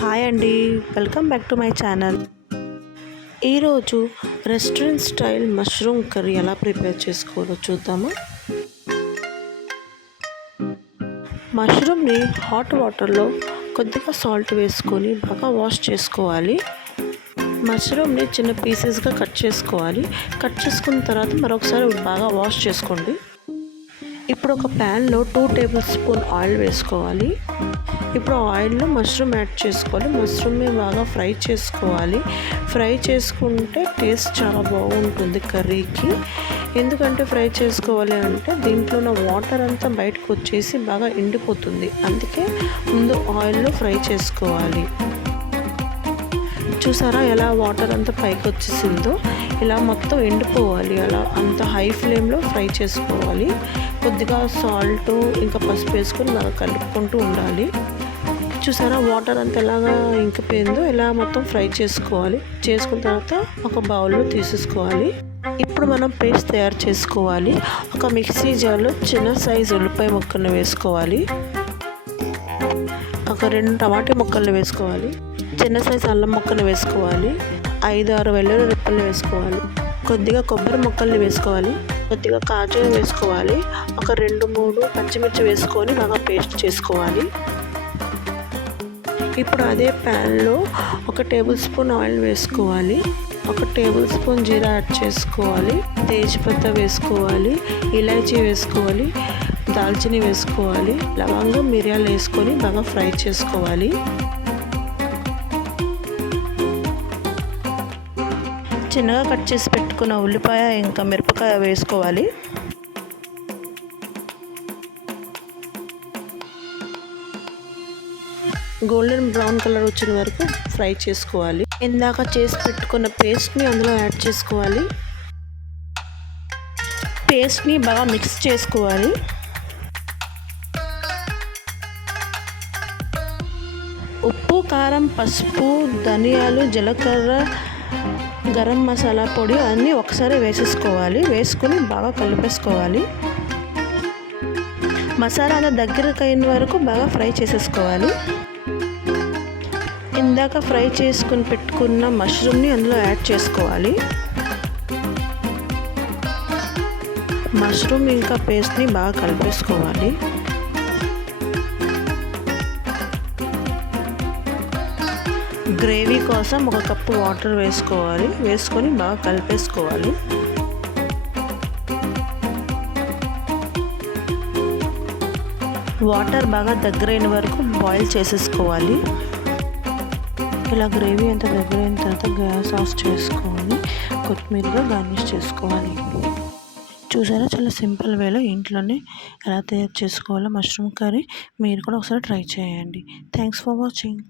Hi అండి, welcome back to my channel. ఈరోజు restaurant style mushroom curry ఎలా prepare చేసుకోవాలో చూద్దామా. మష్రూమ్ని హాట్ వాటర్లో కొద్దిగా సాల్ట్ వేసుకొని బాగా వాష్ చేసుకోవాలి. మష్రూమ్ని చిన్న పీసెస్గా కట్ చేసుకోవాలి. కట్ చేసుకున్న తర్వాత మరొకసారి బాగా వాష్ చేసుకోండి. ఇప్పుడు ఒక ప్యాన్లో 2 టేబుల్ స్పూన్ ఆయిల్ వేసుకోవాలి. ఇప్పుడు ఆయిల్లో మష్రూమ్ యాడ్ చేసుకోవాలి. మష్రూమ్ని బాగా ఫ్రై చేసుకోవాలి. ఫ్రై చేసుకుంటే టేస్ట్ చాలా బాగుంటుంది కర్రీకి. ఎందుకంటే ఫ్రై చేసుకోవాలి అంటే దీంట్లో ఉన్న వాటర్ అంతా బయటకు వచ్చేసి బాగా ఎండిపోతుంది. అందుకే ముందు ఆయిల్లో ఫ్రై చేసుకోవాలి. చూసారా ఎలా వాటర్ అంతా పైకి వచ్చేసిందో, ఇలా మొత్తం ఎండిపోవాలి. అలా అంత హై ఫ్లేమ్లో ఫ్రై చేసుకోవాలి. కొద్దిగా సాల్ట్ ఇంకా పసుపు వేసుకొని బాగా కలుపుకుంటూ ఉండాలి. చూసారా వాటర్ అంతా ఎలాగా ఇంకిపోయిందో, ఇలా మొత్తం ఫ్రై చేసుకోవాలి. చేసుకున్న తర్వాత ఒక బౌల్లో తీసేసుకోవాలి. ఇప్పుడు మనం పేస్ట్ తయారు చేసుకోవాలి. ఒక మిక్సీ జార్లో చిన్న సైజు ఉల్లిపాయ ముక్కలను వేసుకోవాలి. ఒక 2 టమాటా ముక్కలు వేసుకోవాలి. చిన్న సైజు అల్లం ముక్కలు వేసుకోవాలి. 5-6 వెల్లుల్లి రెప్పలు వేసుకోవాలి. కొద్దిగా కొబ్బరి ముక్కల్ని వేసుకోవాలి. కొద్దిగా కాజు వేసుకోవాలి. ఒక 2-3 పచ్చిమిర్చి వేసుకొని బాగా పేస్ట్ చేసుకోవాలి. ఇప్పుడు అదే ప్యాన్లో 1 టేబుల్ స్పూన్ ఆయిల్ వేసుకోవాలి. 1 టేబుల్ స్పూన్ జీరా యాడ్ చేసుకోవాలి. తేజ్పత్తా వేసుకోవాలి. ఇలాచీ వేసుకోవాలి. దాల్చిని వేసుకోవాలి. లవంగం మిరియాలు వేసుకొని బాగా ఫ్రై చేసుకోవాలి. చిన్నగా కట్ చేసి పెట్టుకున్న ఉల్లిపాయ ఇంకా మిరపకాయ వేసుకోవాలి. గోల్డెన్ బ్రౌన్ కలర్ వచ్చిన వరకు ఫ్రై చేసుకోవాలి. ఇందాక చేసి పెట్టుకున్న పేస్ట్ని అందులో యాడ్ చేసుకోవాలి. పేస్ట్ని బాగా మిక్స్ చేసుకోవాలి. ఉప్పు, కారం, పసుపు, ధనియాలు, జీలకర్ర, గరం మసాలా పొడి అన్నీ ఒకసారి వేసేసుకోవాలి. వేసుకొని బాగా కలిపేసుకోవాలి. మసాలా దగ్గరకు అయిన వరకు బాగా ఫ్రై చేసేసుకోవాలి. ఇందాక ఫ్రై చేసుకుని పెట్టుకున్న మష్రూమ్ని అందులో యాడ్ చేసుకోవాలి. మష్రూమ్ ఇంకా పేస్ట్ని బాగా కలిపేసుకోవాలి. గ్రేవీ కోసం 1 కప్పు వాటర్ వేసుకోవాలి. వేసుకొని బాగా కలిపేసుకోవాలి. వాటర్ బాగా దగ్గరైన వరకు బాయిల్ చేసేసుకోవాలి. ఇలా గ్రేవీ అంత దగ్గరైన తర్వాత గ్యాస్ ఆఫ్ చేసుకొని కొత్తిమీరగా గార్నిష్ చేసుకోవాలి. చూసారా చాలా సింపుల్ వేలో ఇంట్లోనే ఎలా తయారు చేసుకోవాలో మష్రూమ్ కర్రీ. మీరు కూడా ఒకసారి ట్రై చేయండి. Thanks for watching.